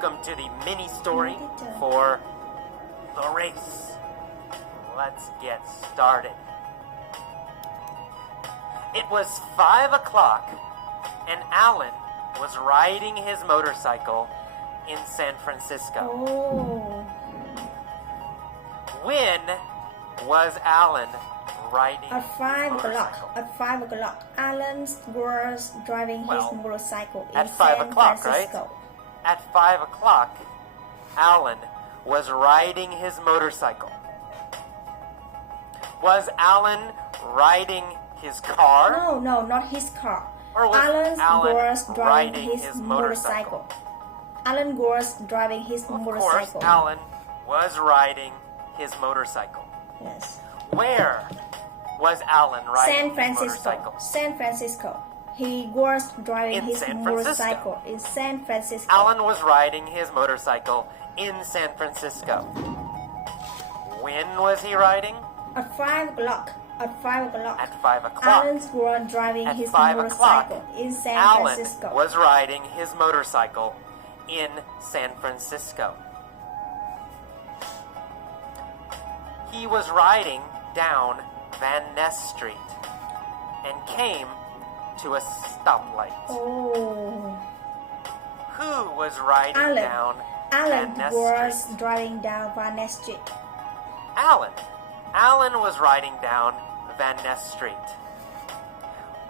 welcome to the mini story for the race. Let's get started. It was 5 o'clock, and Alan was riding his motorcycle in San Francisco. Oh. When was Alan riding At 5 his o'clock. motorcycle? At 5 o'clock, Alan was driving his Well, motorcycle in at 5 San o'clock, right? Francisco. At 5 o'clock, Alan was riding his motorcycle. Was Alan riding his car? No, not his car. Or was Alan was driving riding his motorcycle. Alan was driving his Of motorcycle. course, Alan was riding his motorcycle. Yes. Where was Alan riding San his Francisco. motorcycle? San Francisco. He was driving In his San Francisco. motorcycle in San Francisco. Alan was riding his motorcycle in San Francisco. When was he riding? At 5 o'clock. At 5 o'clock. At 5 o'clock. Alan was driving At his 5 motorcycle o'clock, in San Alan Francisco. was riding his motorcycle in San Francisco. He was riding down Van Ness Street and came to a stoplight. Oh. Who was riding Alan. down Alan Van Ness was Street? driving down Van Ness Street. Alan. Alan was riding down Van Ness Street.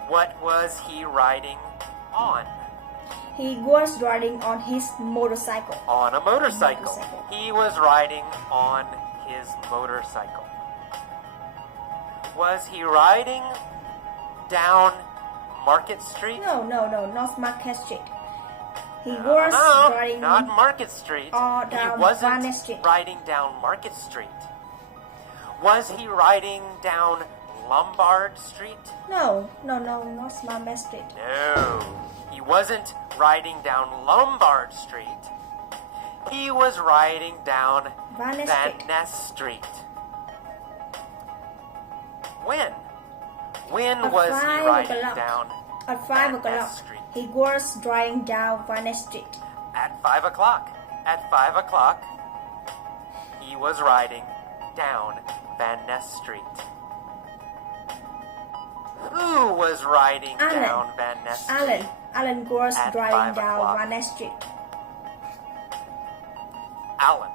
What was he riding on? He was riding on his motorcycle. On a motorcycle. Motorcycle. He was riding on his motorcycle. Was he riding down Market Street? No, not Market Street. He was No, riding not Market Street. down He Van wasn't Ness Street. riding down Market Street. Was he riding down Lombard Street? No, not Market Street. No, he wasn't riding down Lombard Street. He was riding down Van Ness Van Street. Ness Street. When? When At was he 5 riding o'clock. down At 5 Van o'clock, Ness Street? he was driving down Van Ness Street. At 5 o'clock. At 5 o'clock, he was riding down Van Ness Street. Who was riding Alan. down Van Ness Street? Alan was At driving 5 down o'clock. Van Ness Street. Alan.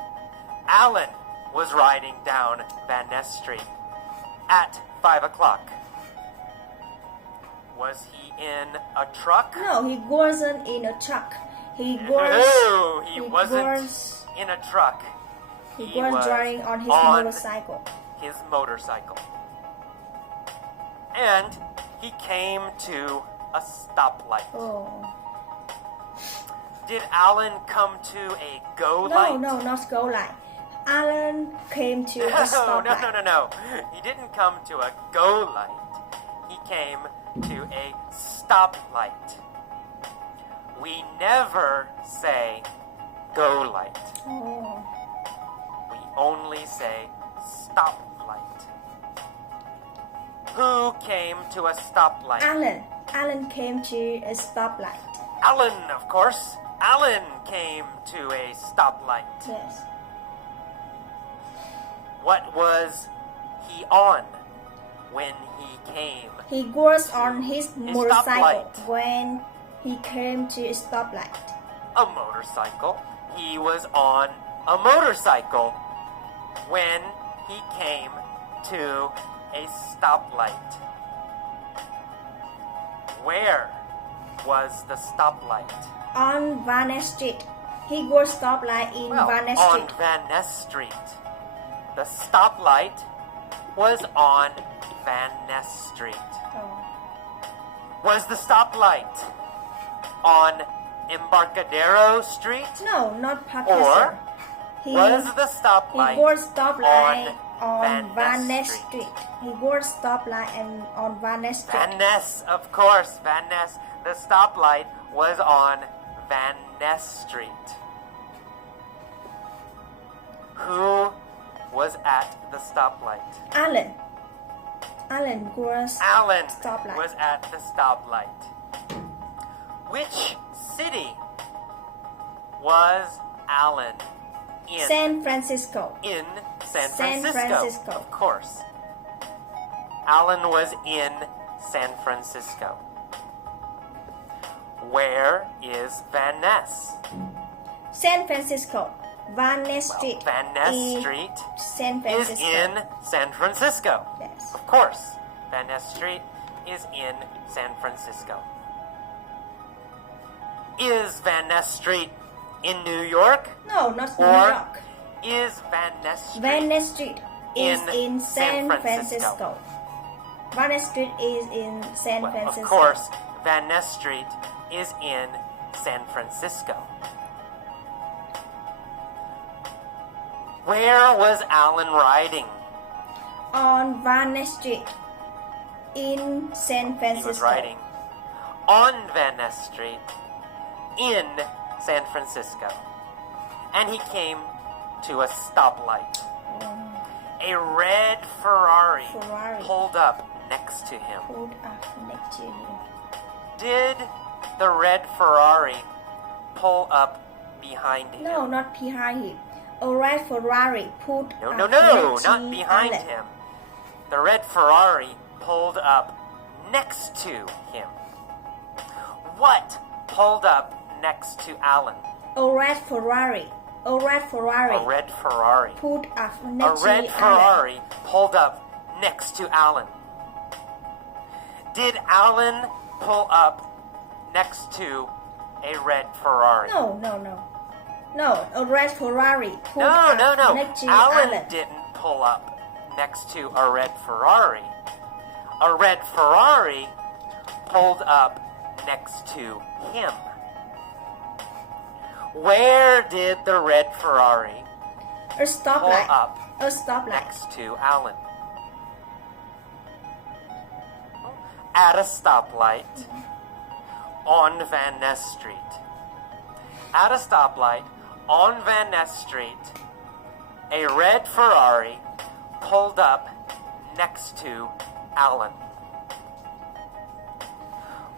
Alan was riding down Van Ness Street at 5 o'clock. Was he in a truck? No, he wasn't in a truck. He No, was. he wasn't in a truck. He was driving on his motorcycle. His motorcycle. And he came to a stoplight. Oh. Did Alan come to a go light? No, not go light. Alan came to a stoplight. No. He didn't come to a go light. He came to a stoplight. We never say go light. Oh. We only say stoplight. Who came to a stoplight? Alan came to a stoplight. Alan, of course. Alan came to a stoplight. Yes. What was he on when he came? He was on his motorcycle stoplight. when he came to a stoplight. A motorcycle. He was on a motorcycle when he came to a stoplight. Where was the stoplight? On Van Ness Street. He was stoplight in Van Ness on Street. Van Ness Street. The stoplight was on Van Ness Street. Oh. Was the stoplight on Embarcadero Street? No, not Park Or Hester. He was the stoplight was stoplight on on Van Van Ness Ness Street? Street. He was stoplight on Van Ness Street. Van Ness, of course, Van Ness. The stoplight was on Van Ness Street. Who was at the stoplight? Alan. Alan was Alan stoplight. was at the stoplight. Which city was Alan in? San Francisco. In San San Francisco. Francisco. Of course. Alan was in San Francisco. Where is Van Ness? San Francisco. Van Ness Street. Van Ness in Street San is Francisco. in San Francisco. Yes. Of course. Van Ness Street is in San Francisco. Is Van Ness Street in New York? No, not New Or York. is Van Ness Street Van Ness Street is in San San Francisco? Francisco. Van Ness Street is in San Well, Francisco. of course, Van Ness Street is in San Francisco. Where was Alan riding? On Van Ness Street in San Francisco. He was riding on Van Ness Street in San Francisco. And he came to a stoplight. A red Ferrari pulled up next to him. Pulled up next to him. Did the red Ferrari pull up behind him? No, not behind him. A red Ferrari pulled No, up no, no, next not to behind Alan. him. The red Ferrari pulled up next to him. What pulled up next to Alan? A red Ferrari. A red Ferrari. A red Ferrari. Pulled up A next to red Alan. Ferrari pulled up next to Alan. Did Alan pull up next to a red Ferrari? No, no, no. No, a red Ferrari pulled No, up no, no. next to Alan Alan. didn't pull up next to a red Ferrari. A red Ferrari pulled up next to him. Where did the red Ferrari A pull stoplight. up A stoplight. next to Alan? At a stoplight on Van Ness Street. At a stoplight on Van Ness Street, a red Ferrari pulled up next to Alan.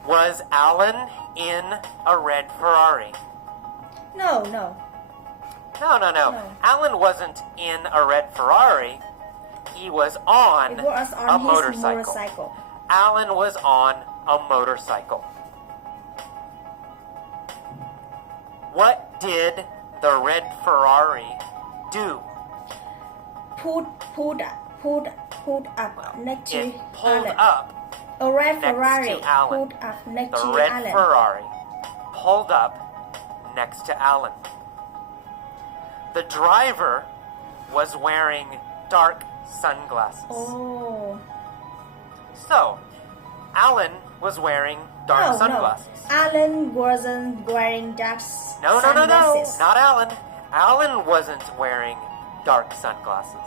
Was Alan in a red Ferrari? No, no. No, no, no. No. Alan wasn't in a red Ferrari. He was on, It was on a his motorcycle. Alan was on a motorcycle. What did the red Ferrari do? Pulled up next to It pulled Alan. up. A red next to Ferrari Alan. pulled up next The to red Alan. Ferrari pulled up next to Alan. The driver was wearing dark sunglasses. Oh. So, Alan was wearing dark No, sunglasses. no. Alan wasn't wearing dark No, sunglasses. not Alan. Alan wasn't wearing dark sunglasses.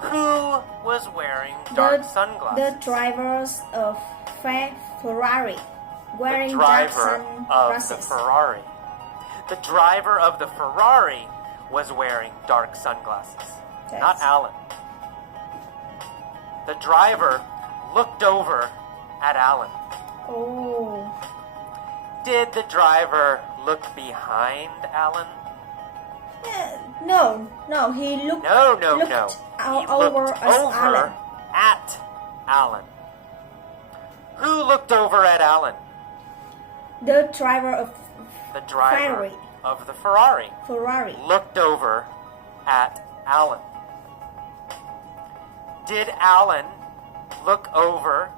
Who was wearing dark sunglasses? The drivers of Ferrari wearing The dark driver of the sunglasses. Ferrari. The driver of the Ferrari was wearing dark sunglasses. Yes. Not Alan. The driver looked over at Alan. Oh. Did the driver look behind Alan? Yeah, no, no. He looked. No. looked He over looked at over Alan. at Alan. Who looked over at Alan? The driver of The driver Ferrari. of the Ferrari Ferrari. looked over at Alan. Did Alan look over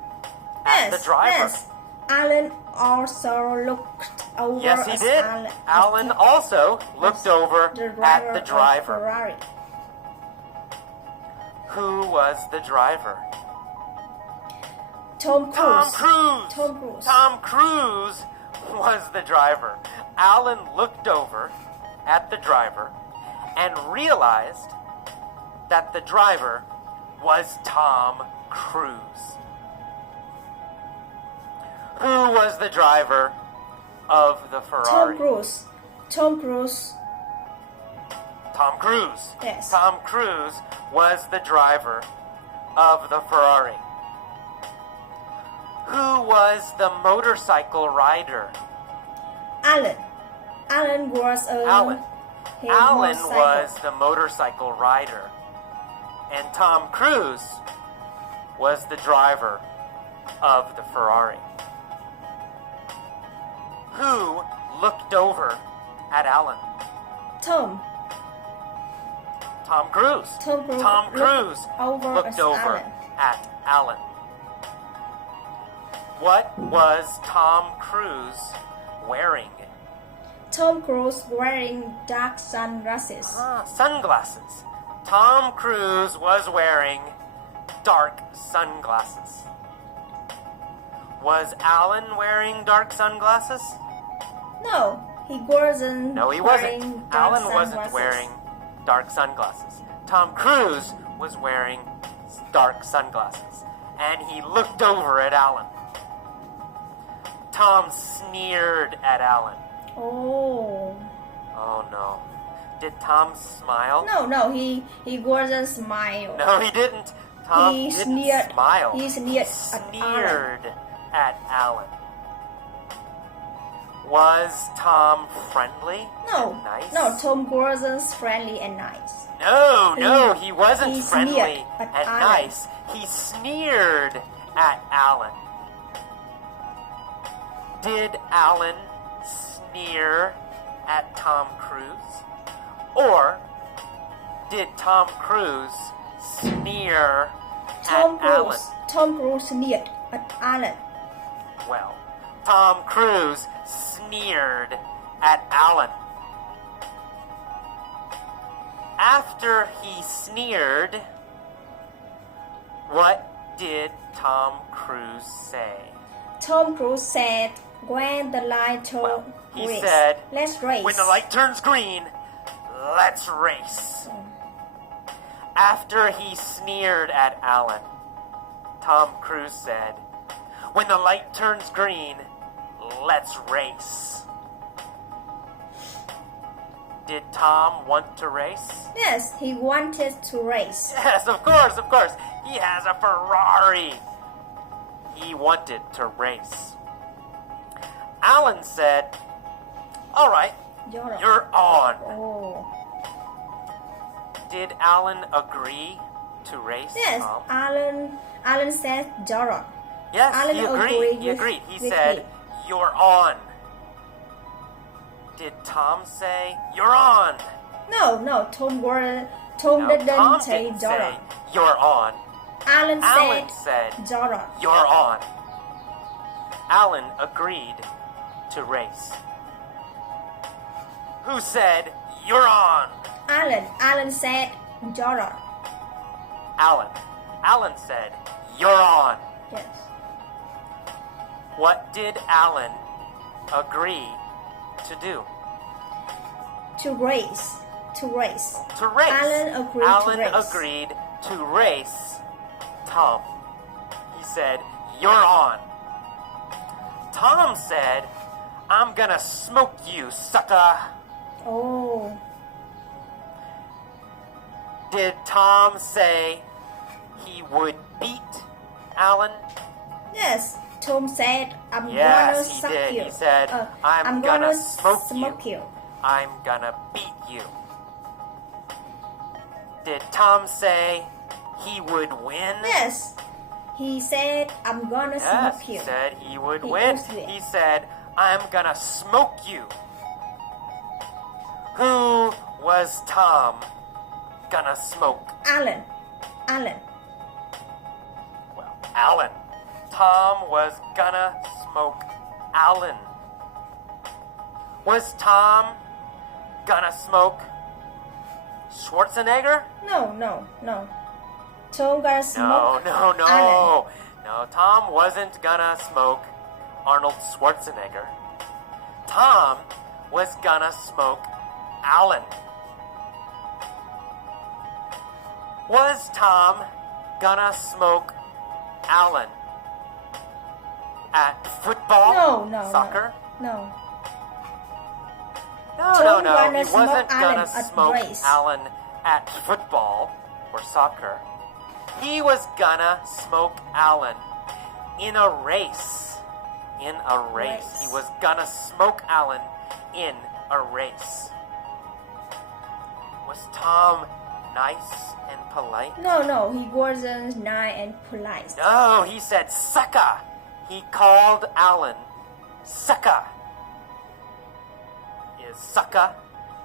at the driver? Yes. Alan also looked over Yes, he at did. Alan also looked over at the of driver. Ferrari. Who was the driver? Tom Tom Cruise. Cruise. Tom Cruise. Tom Cruise was the driver. Alan looked over at the driver and realized that the driver was Tom Cruise. Who was the driver of the Ferrari? Tom Cruise. Tom Cruise. Tom Cruise. Yes. Tom Cruise was the driver of the Ferrari. Who was the motorcycle rider? Alan. Alan was a Alan. he Alan motorcycle. was the motorcycle rider, and Tom Cruise was the driver of the Ferrari. Who looked over at Alan? Tom. Tom Cruise. Tom Cruise Tom Cruise over looked at over Alan. at Alan. What was Tom Cruise wearing? Tom Cruise wearing dark sunglasses. Sunglasses. Tom Cruise was wearing dark sunglasses. Was Alan wearing dark sunglasses? No, he wasn't. No, he wearing wasn't. dark Alan wasn't sunglasses. wearing dark sunglasses. Tom Cruise was wearing dark sunglasses. And he looked over at Alan. Tom sneered at Alan. Oh. Oh no. Did Tom smile? No, he wasn't smile. No, he didn't. Tom He didn't sneered- smile. he sneered He at sneered at Alan. Was Tom friendly? No, and nice? no, Tom wasn't friendly and nice. No, he wasn't he friendly sneered at and Alan. nice. He sneered at Alan. Did Alan sneer at Tom Cruise? Or did Tom Cruise sneer Tom at Alan? Tom Cruise sneered at Alan. Well, Tom Cruise sneered at Alan. After he sneered, what did Tom Cruise say? Tom Cruise said, when the light turns Well, he green, said, let's race. When the light turns green, let's race. After he sneered at Alan, Tom Cruise said, when the light turns green, let's race. Did Tom want to race? Yes, he wanted to race. Yes, of course, of course. He has a Ferrari. He wanted to race. Alan said, all right, you're on. Oh. Did Alan agree to race? Yes, Tom? Alan said, you're on. Yes, Alan he agreed. agreed He with- agreed. He with said, me. you're on. Did Tom say, you're on? No, Tom No, didn't Tom say didn't you're say, on. you're on. Alan Alan said, said, you're on. you're on. Alan agreed to race. Who said, you're on? Alan said, you're on. Alan. Alan said, you're on. Yes. What did Alan agree to do? To race. To race. Alan agreed Alan to race. agreed to race Tom. He said, you're on. Tom said, I'm gonna smoke you, sucker. Oh. Did Tom say he would beat Alan? Yes, Tom said, I'm Yes, gonna he suck did. you. He said, I'm gonna gonna smoke you. I'm gonna beat you. Did Tom say he would win? Yes. He said, I'm gonna Yes, smoke he you. said he would He win. was there. He said, I'm gonna smoke you. Who was Tom gonna smoke? Alan. Well, Alan. Tom was gonna smoke Alan. Was Tom gonna smoke Schwarzenegger? No. Tom gonna No, smoke no, no. Alan. No, Tom wasn't gonna smoke Arnold Schwarzenegger. Tom was gonna smoke Alan. Was Tom gonna smoke Alan at football? No. Soccer? No. No, Tom no. gonna He smoke wasn't Alan gonna at smoke race. Alan at football or soccer. He was gonna smoke Alan in a race. In a race. Race. He was gonna smoke Alan in a race. Was Tom nice and polite? No, he wasn't nice and polite. No, he said sucker. He called Alan sucker. Is sucker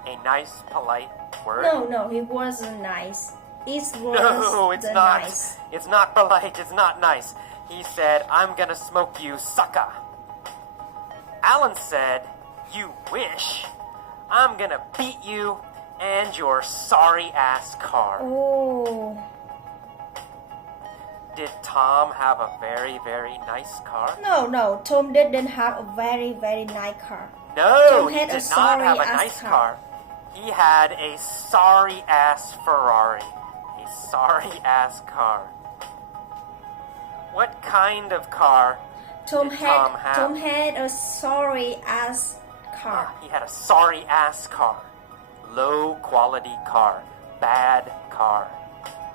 a nice, polite word? No, he wasn't nice. It was No, it's the not. nice. It's not polite. It's not nice. He said, I'm gonna smoke you, sucker. Alan said, you wish. I'm gonna beat you and your sorry ass car. Oh, Did Tom have a very, very nice car? no, Tom didn't have a very, very nice car. No, Tom he had a did not have a sorry-ass nice car. car. He had a sorry ass Ferrari. A sorry ass car. What kind of car Tom did had Tom have? Tom had a sorry ass car. He had a sorry ass car. Low quality car. Bad car.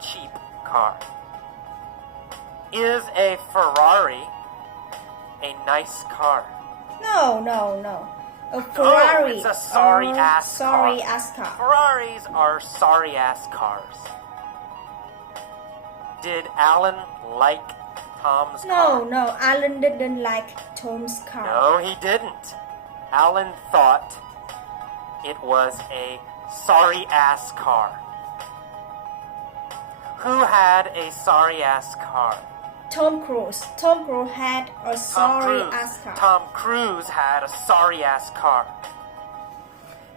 Cheap car. Is a Ferrari a nice car? No. A Ferrari. it's a sorry-ass car. Sorry-ass car. Ferraris are sorry ass cars. Did Alan like Tom's car? No, Alan didn't like Tom's car. No, he didn't. Alan thought it was a sorry ass car. Who had a sorry ass car? Tom Cruise. Tom Cruise had a Tom sorry Cruise. ass car. Tom Cruise had a sorry ass car.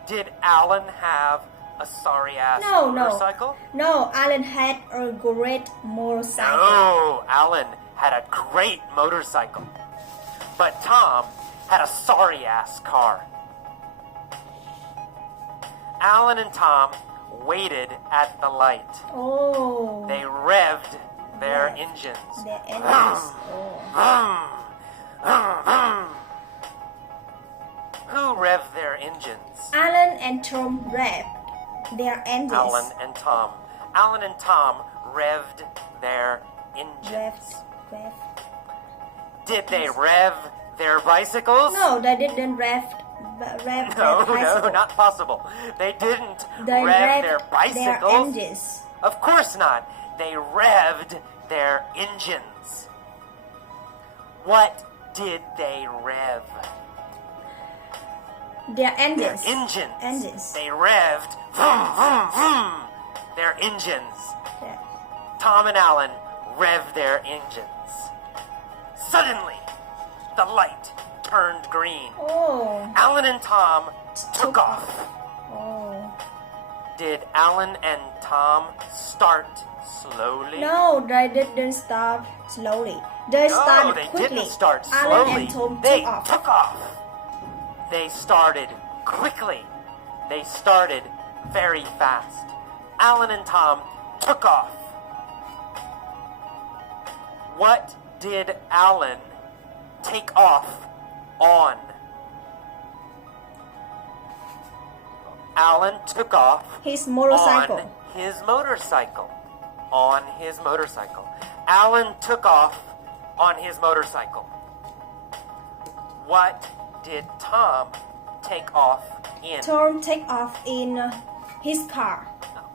Did Alan have a sorry ass motorcycle? No, Alan had a great motorcycle. No, Alan had a great motorcycle. But Tom had a sorry ass car. Alan and Tom waited at the light. Oh. They revved their Rev. engines. Their engines. Oh. Who revved their engines? Alan and Tom revved their engines. Alan and Tom. Alan and Tom revved their engines. Rev. Did they rev their bicycles? No, they didn't rev their No, bicycle. not possible. They didn't They rev their revved bicycles. their engines. Of course not. They revved their engines. What did they rev? Their engines. Their engines. Engines. They revved vroom, vroom, vroom, their engines. Yeah. Tom and Alan revved their engines. Suddenly, the light turned green. Oh. Alan and Tom took off. Oh. Did Alan and Tom start slowly? No, they didn't start slowly. They started they quickly. didn't start Alan slowly. and Tom They took off. took off. They started quickly. They started very fast. Alan and Tom took off. What did Alan take off on? Alan took off His motorcycle. on his motorcycle. On his motorcycle. Alan took off on his motorcycle. What did Tom take off in? Tom take off in his car.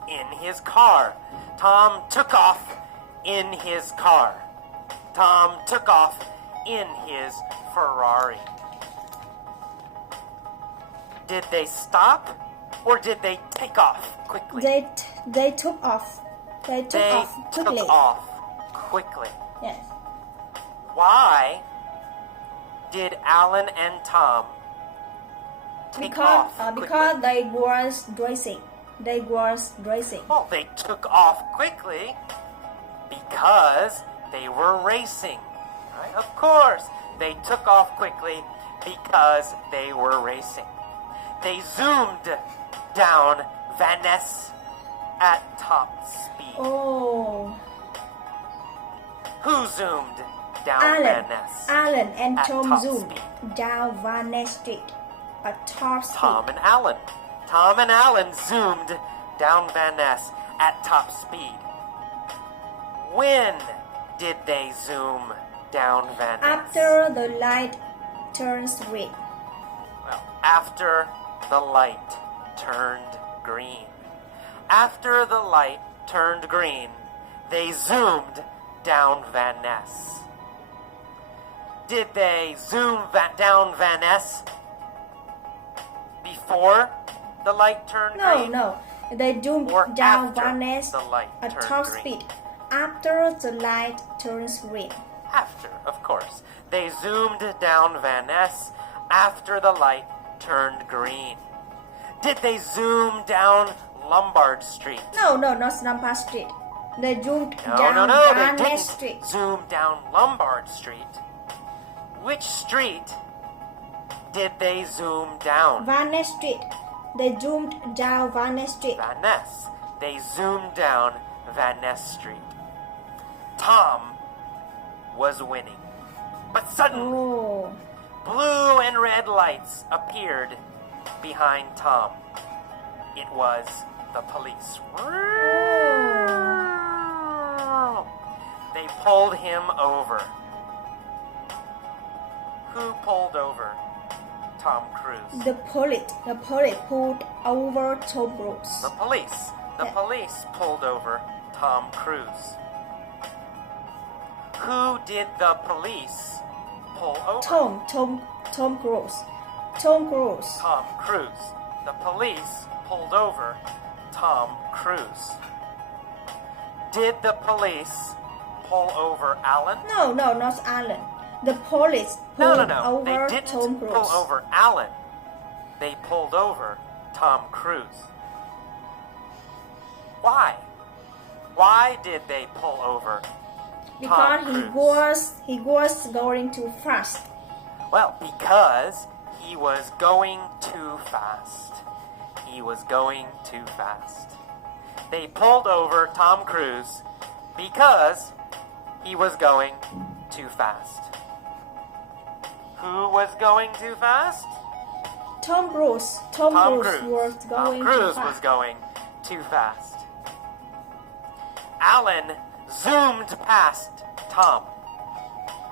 In his car. Tom took off in his car. Tom took off in his Ferrari. Did they stop or did they take off quickly? They took off. They took off quickly. took off quickly. Yes. Why did Alan and Tom take off quickly? Because they was racing. They was racing. Well, they took off quickly because they were racing. Right? Of course, they took off quickly because they were racing. They zoomed down Van Ness at top speed. Oh. Who zoomed down Van Ness? Alan and at Tom top zoomed speed? down Van Ness Street at top speed. Tom and Alan. Tom and Alan zoomed down Van Ness at top speed. When did they zoom down Van Ness? After the light turns red. Well, after the light turned green. After the light turned green, they zoomed down Van Ness. Did they zoom down Van Ness before the light turned green? No. They zoomed Or down after Van Ness the light at turned top green? speed. After the light turns green. After, of course. They zoomed down Van Ness after the light turned green. Did they zoom down Lombard Street? No, not Lombard Street. They zoomed No, down they Van didn't Ness Street. zoom down Lombard Street. Which street did they zoom down? Van Ness Street. They zoomed down Van Ness Street. Van Ness. They zoomed down Van Ness Street. Tom was winning. But suddenly, Oh. blue and red lights appeared behind Tom. It was the police. They pulled him over. Who pulled over Tom Cruise? The police pulled over Tom Cruise. The police. The police pulled over Tom Cruise. Who did the police pull over? Tom Cruise. Tom Cruise. Tom Cruise. The police pulled over Tom Cruise. Did the police pull over Alan? No, not Alan. The police No. pulled They over didn't Tom Cruise. pull over Alan. They pulled over Tom Cruise. Why? Why did they pull over Because Tom Cruise? he was going too fast. Well, because he was going too fast. He was going too fast. They pulled over Tom Cruise because he was going too fast. Who was going too fast? Tom Cruise. Tom Cruise was going Tom Cruise too fast. was going too fast. Alan zoomed past Tom.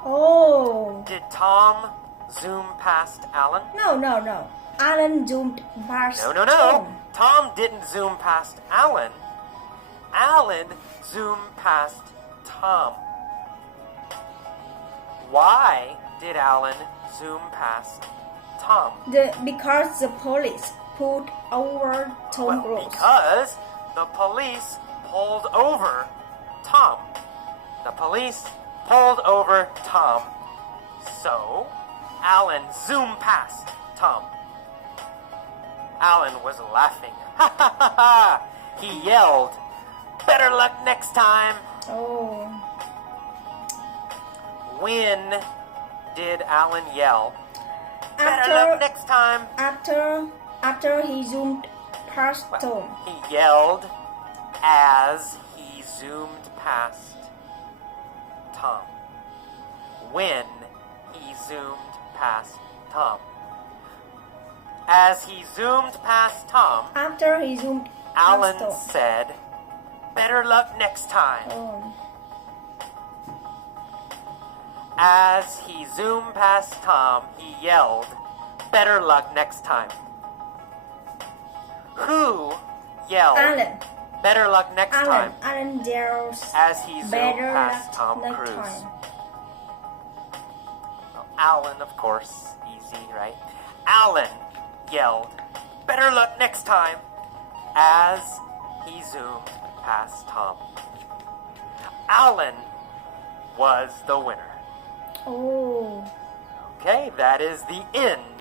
Oh. Did Tom zoom past Alan? No. Alan zoomed past No. Tom. Tom didn't zoom past Alan. Alan zoomed past Tom. Why did Alan zoom past Tom? Because the police pulled over Tom Cruise. Because the police pulled over Tom. The police pulled over Tom. So, Alan zoomed past Tom. Alan was laughing. Ha ha ha ha! He yelled, "Better luck next time!" Oh. When did Alan yell, "Better luck next time"? After he zoomed past Tom. He yelled as he zoomed past Tom. When he zoomed past Tom. As he zoomed past Tom, After he zoomed Alan past Tom. said, "Better luck next time." Oh. As he zoomed past Tom, he yelled, "Better luck next time." Who yelled, Alan. "Better luck next time" Alan yells as he zoomed better past luck Tom next Cruise? time. Well, Alan, of course, easy, right? Alan yelled, "Better luck next time" as he zoomed past Tom. Alan was the winner. Oh. Okay, that is the end